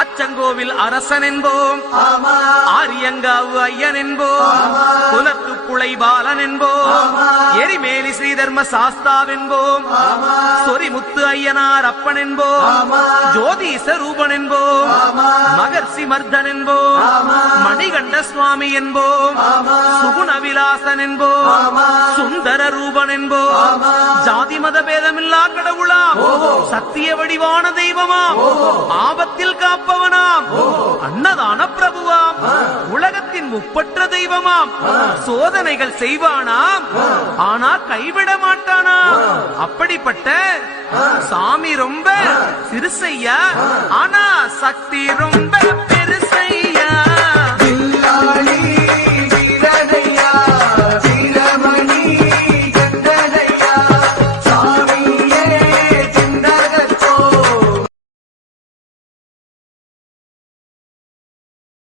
அச்சங்கோவில் அரசன் என்போம், ஆரியங்காவு ஐயன் என்போம், குலத்துப்புளை பாலன் என்போம், எரிமேலி ஸ்ரீதர்ம சாஸ்தாவென்போம், சொரிமுத்து ஐயனார் அப்பன் என்போம், ஜோதிச ரூபன் என்போம், மகர்ஷி மர்தன் என்போம், மணிகண்ட சுவாமி என்போம், சுகுணவிலாசன் என்போம், சுந்தர ரூபன் என்போம், ஜாதி மத பேதமில்லா கடவுளாம், சத்திய வடிவான தெய்வமாம், ஆபத்தில் காப்பவனாம், அன்னதான பிரபுவாம், உலகத்தின் முப்பற்ற தெய்வமாம், சோதனைகள் செய்வானாம் ஆனா கைவிட மாட்டானாம். அப்படிப்பட்ட சாமி ரொம்ப சிறுசையா, ஆனா சக்தி ரொம்ப